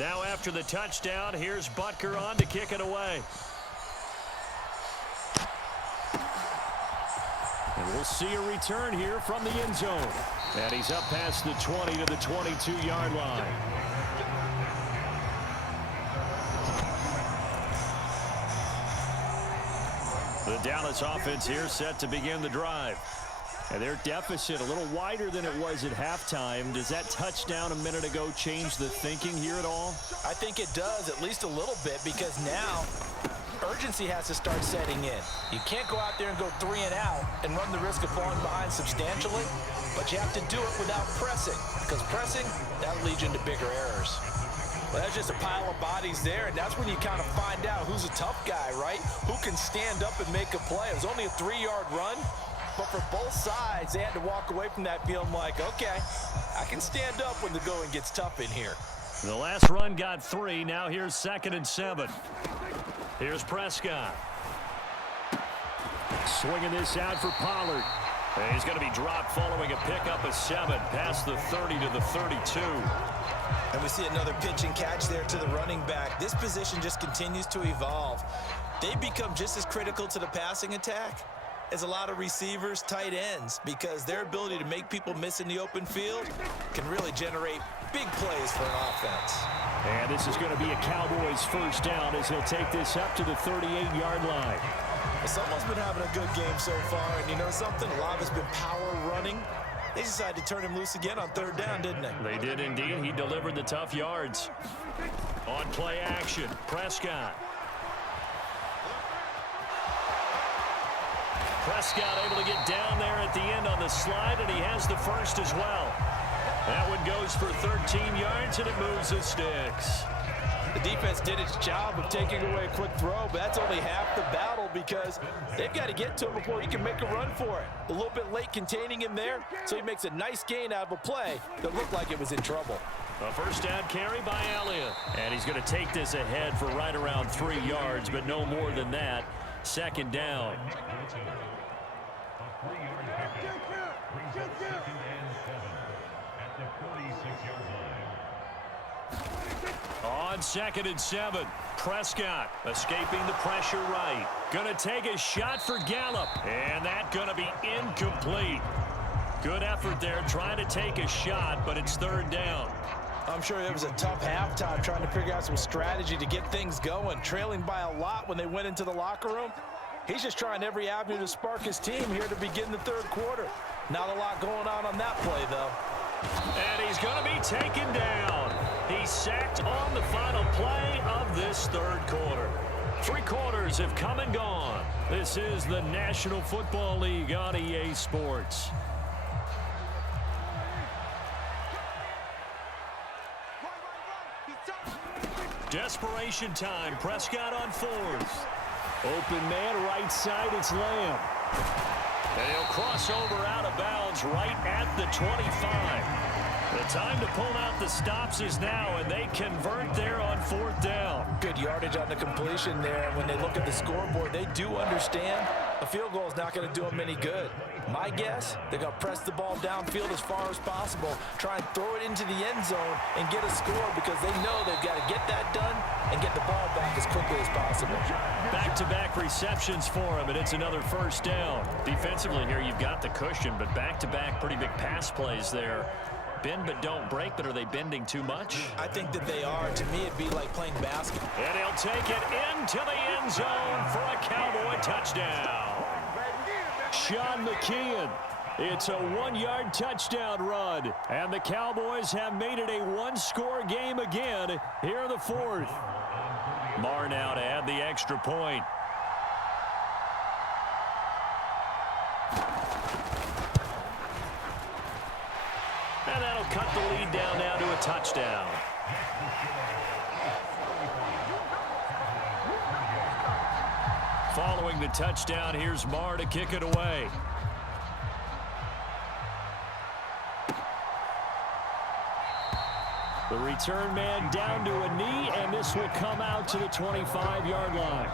Now after the touchdown, here's Butker on to kick it away. And we'll see a return here from the end zone. And he's up past the 20 to the 22-yard line. The Dallas offense here set to begin the drive. And their deficit a little wider than it was at halftime. Does that touchdown a minute ago change the thinking here at all? I think it does, at least a little bit, because now urgency has to start setting in. You can't go out there and go 3 and out and run the risk of falling behind substantially, but you have to do it without pressing, because pressing, that leads you into bigger errors. Well, that's just a pile of bodies there, and that's when you kind of find out who's a tough guy, right? Who can stand up and make a play. It was only a 3-yard run, but for both sides, they had to walk away from that feeling like, okay, I can stand up when the going gets tough in here. The last run got 3. Now here's 2nd and 7. Here's Prescott. Swinging this out for Pollard. And he's going to be dropped following a pickup of 7 past the 30 to the 32. And we see another pitch and catch there to the running back. This position just continues to evolve. They become just as critical to the passing attack as a lot of receivers, tight ends, because their ability to make people miss in the open field can really generate big plays for an offense. And this is going to be a Cowboys first down as he'll take this up to the 38-yard line. Well, someone's been having a good game so far, and you know something? A lot of it's been power running. They decided to turn him loose again on 3rd down, didn't they? They did indeed. He delivered the tough yards. On play action, Prescott. Prescott able to get down there at the end on the slide, and he has the first as well. That one goes for 13 yards, and it moves the sticks. The defense did its job of taking away a quick throw, but that's only half the battle because they've got to get to him before he can make a run for it. A little bit late containing him there, so he makes a nice gain out of a play that looked like it was in trouble. A first down carry by Elliott. And he's going to take this ahead for right around 3 yards, but no more than that. 2nd down. On 2nd and 7, Prescott escaping the pressure right. Going to take a shot for Gallup, and that's going to be incomplete. Good effort there trying to take a shot, but it's 3rd down. I'm sure it was a tough halftime trying to figure out some strategy to get things going, trailing by a lot when they went into the locker room. He's just trying every avenue to spark his team here to begin the 3rd quarter. Not a lot going on that play, though. And he's going to be taken down. He's sacked on the final play of this 3rd quarter. 3 quarters have come and gone. This is the National Football League on EA Sports. Desperation time. Prescott on 4th. Open man right side. It's Lamb. And he'll cross over out of bounds right at the 25. The time to pull out the stops is now, and they convert there on 4th down. Good yardage on the completion there. When they look at the scoreboard, they do understand a field goal is not going to do them any good. My guess, they're going to press the ball downfield as far as possible, try and throw it into the end zone and get a score because they know they've got to get that done and get the ball back as quickly as possible. Back-to-back receptions for him, and it's another first down. Defensively here, you've got the cushion, but back-to-back pretty big pass plays there. Bend but don't break, but are they bending too much? I think that they are. To me, it'd be like playing basketball. And he'll take it into the end zone for a Cowboy touchdown. Sean McKeon. It's a 1-yard touchdown run, and the Cowboys have made it a 1-score game again here in the 4th. Marr now to add the extra point. And that'll cut the lead down now to a touchdown. Following the touchdown, here's Marr to kick it away. The return man down to a knee, and this will come out to the 25-yard line.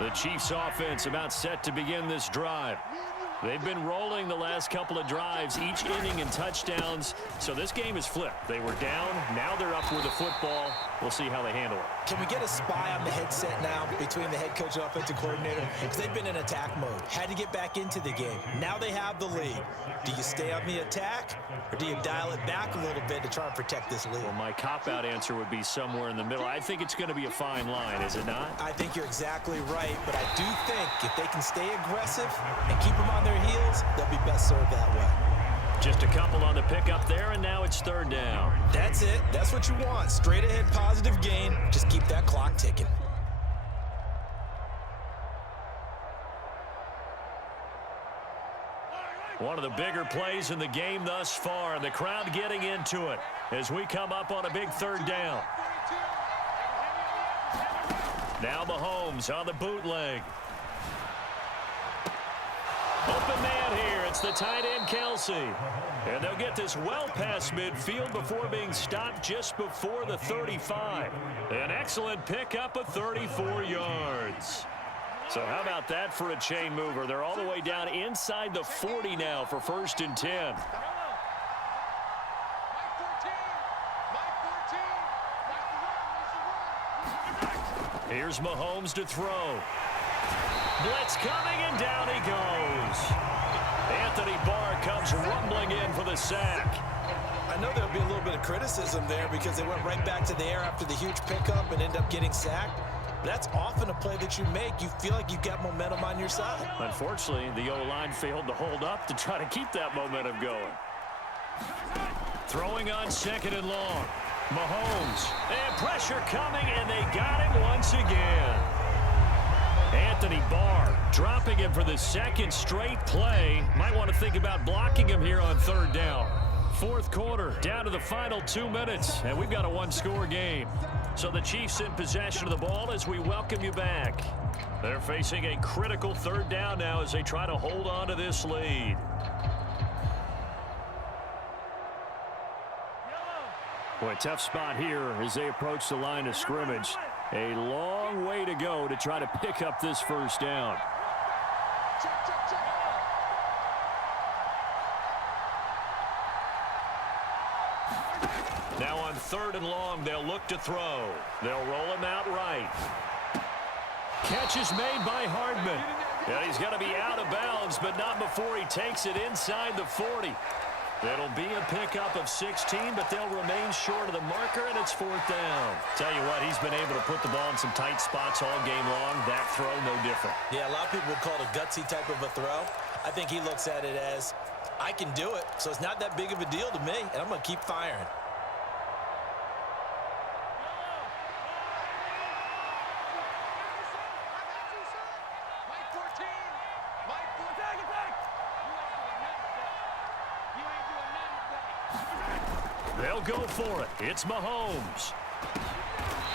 The Chiefs offense about set to begin this drive. They've been rolling the last couple of drives, each inning in touchdowns. So this game is flipped. They were down. Now they're up with the football. We'll see how they handle it. Can we get a spy on the headset now between the head coach and offensive coordinator? Because they've been in attack mode. Had to get back into the game. Now they have the lead. Do you stay on the attack, or do you dial it back a little bit to try and protect this lead? Well, my cop-out answer would be somewhere in the middle. I think it's going to be a fine line, is it not? I think you're exactly right, but I do think if they can stay aggressive and keep them on their heels, they'll be best served that way. Just a couple on the pickup there, and now it's third down. That's it. That's what you want. Straight ahead, positive gain. Just keep that clock ticking. One of the bigger plays in the game thus far, and the crowd getting into it as we come up on a big third down. Now Mahomes on the bootleg. Open man here. It's the tight end, Kelsey. And they'll get this well past midfield before being stopped just before the 35. An excellent pickup of 34 yards. So how about that for a chain mover? They're all the way down inside the 40 now for 1st and 10. Here's Mahomes to throw. Blitz coming, and down he goes. Anthony Barr comes rumbling in for the sack. I know there'll be a little bit of criticism there because they went right back to the air after the huge pickup and end up getting sacked. That's often a play that you make. You feel like you've got momentum on your side. Unfortunately, the O-line failed to hold up to try to keep that momentum going. Throwing on 2nd and long. Mahomes. And pressure coming, and they got him once again. Anthony Barr dropping him for the 2nd straight play. Might want to think about blocking him here on 3rd down. 4th quarter, down to the final 2 minutes, and we've got a one-score game. So the Chiefs in possession of the ball as we welcome you back. They're facing a critical 3rd down now as they try to hold on to this lead. Boy, tough spot here as they approach the line of scrimmage. A long way to go to try to pick up this 1st down. Now on 3rd and long, they'll look to throw. They'll roll him out right. Catch is made by Hardman. And he's going to be out of bounds, but not before he takes it inside the 40. It'll be a pickup of 16, but they'll remain short of the marker, and it's 4th down. Tell you what, he's been able to put the ball in some tight spots all game long. That throw, no different. Yeah, a lot of people would call it a gutsy type of a throw. I think he looks at it as, I can do it, so it's not that big of a deal to me, and I'm going to keep firing. They'll go for it. It's Mahomes.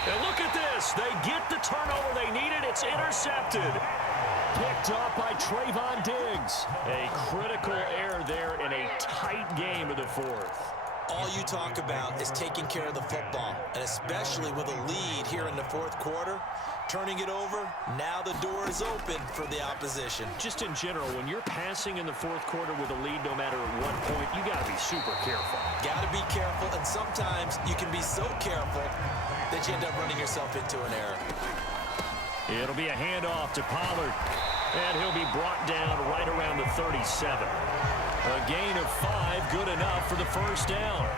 And look at this. They get the turnover they needed. It's intercepted. Picked up by Trayvon Diggs. A critical error there in a tight game of the 4th. All you talk about is taking care of the football, and especially with a lead here in the 4th quarter. Turning it over, now the door is open for the opposition. Just in general, when you're passing in the 4th quarter with a lead, no matter at what point, you got to be super careful. Got to be careful, and sometimes you can be so careful that you end up running yourself into an error. It'll be a handoff to Pollard, and he'll be brought down right around the 37. A gain of 5, good enough for the 1st down.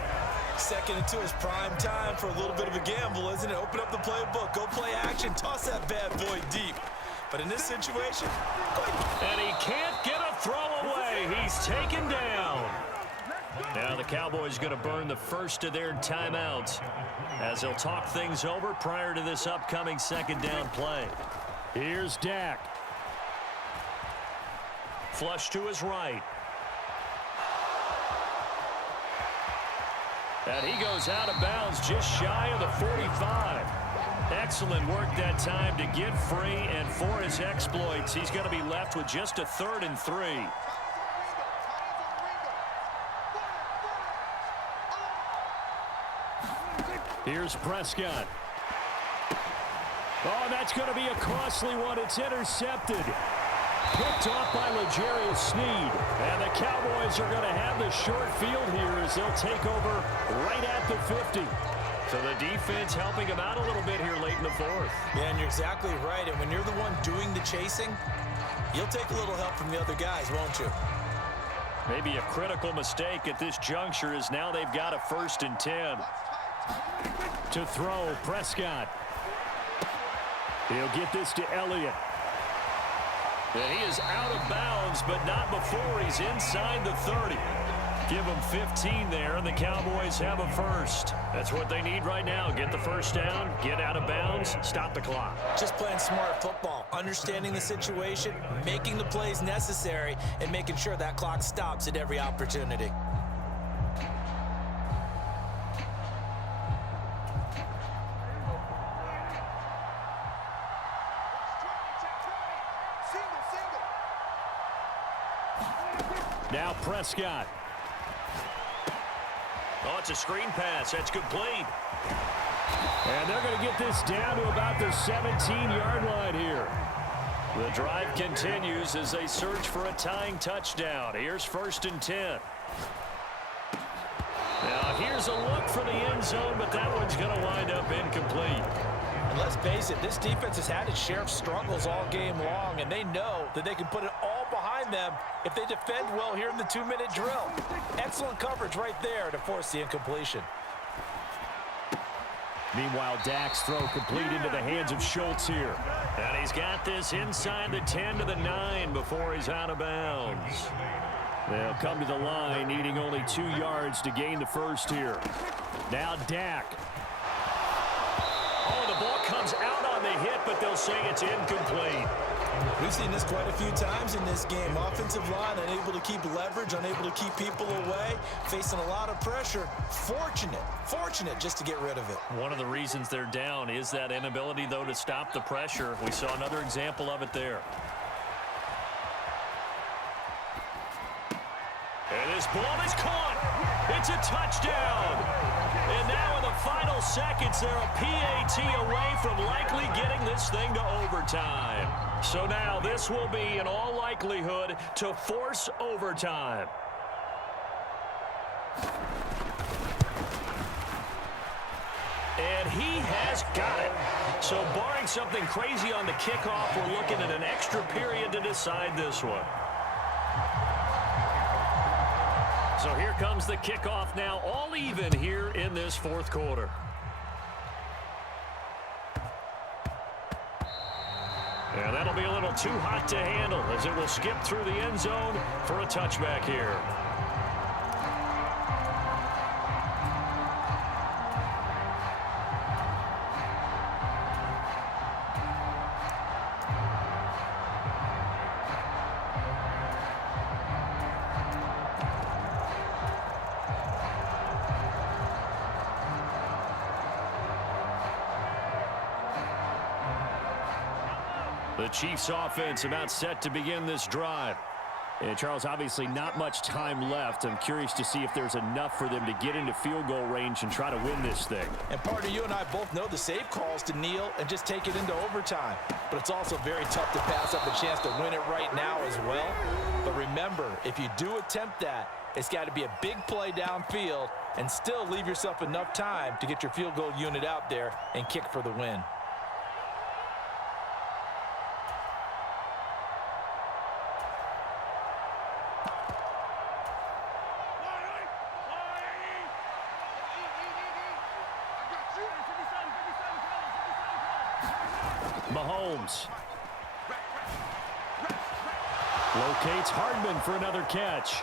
2nd and 2 is prime time for a little bit of a gamble, isn't it? Open up the playbook, go play action, toss that bad boy deep. But in this situation, and he can't get a throw away. He's taken down. Now the Cowboys going to burn the first of their timeouts as they'll talk things over prior to this upcoming 2nd down play. Here's Dak. Flush to his right. And he goes out of bounds just shy of the 45. Excellent work that time to get free, and for his exploits, he's going to be left with just a 3rd and 3. Here's Prescott. Oh, and that's going to be a costly one. It's intercepted. Picked off by L'Jarius Sneed. And the Cowboys are going to have the short field here as they'll take over right at the 50. So the defense helping him out a little bit here late in the fourth. Yeah, and you're exactly right. And when you're the one doing the chasing, you'll take a little help from the other guys, won't you? Maybe a critical mistake at this juncture is now they've got a 1st and 10. To throw, Prescott. He'll get this to Elliott. And he is out of bounds, but not before he's inside the 30. Give him 15 there, and the Cowboys have a first. That's what they need right now. Get the first down, get out of bounds, stop the clock. Just playing smart football, understanding the situation, making the plays necessary, and making sure that clock stops at every opportunity. Now Prescott. Oh, it's a screen pass. That's complete. And they're going to get this down to about the 17-yard line here. The drive continues as they search for a tying touchdown. Here's 1st and 10. Now, here's a look for the end zone, but that one's going to wind up incomplete. And let's face it, this defense has had its share of struggles all game long, and they know that they can put it all behind them if they defend well here in the 2-minute drill. Excellent coverage right there to force the incompletion. Meanwhile, Dak's throw complete into the hands of Schultz here. And he's got this inside the 10 to the 9 before he's out of bounds. They'll come to the line, needing only 2 yards to gain the first here. Now Dak. Oh, the ball comes out on the hit, but they'll say it's incomplete. We've seen this quite a few times in this game. Offensive line unable to keep leverage, unable to keep people away, facing a lot of pressure. Fortunate just to get rid of it. One of the reasons they're down is that inability, though, to stop the pressure. We saw another example of it there. And this ball is caught. It's a touchdown. And now in the final seconds, they're a PAT away from likely getting this thing to overtime. So now this will be, in all likelihood, to force overtime. And he has got it. So barring something crazy on the kickoff, we're looking at an extra period to decide this one. So here comes the kickoff now, all even here in this fourth quarter. And that'll be a little too hot to handle as it will skip through the end zone for a touchback here. The Chiefs offense about set to begin this drive. And Charles, obviously not much time left. I'm curious to see if there's enough for them to get into field goal range and try to win this thing. And partner, you and I both know the safe calls to kneel and just take it into overtime. But it's also very tough to pass up a chance to win it right now as well. But remember, if you do attempt that, it's got to be a big play downfield and still leave yourself enough time to get your field goal unit out there and kick for the win. Mahomes locates Hardman for another catch.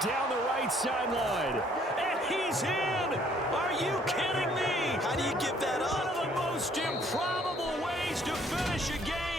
Down the right sideline. And he's in! Are you kidding me? How do you give that up? One of the most improbable ways to finish a game.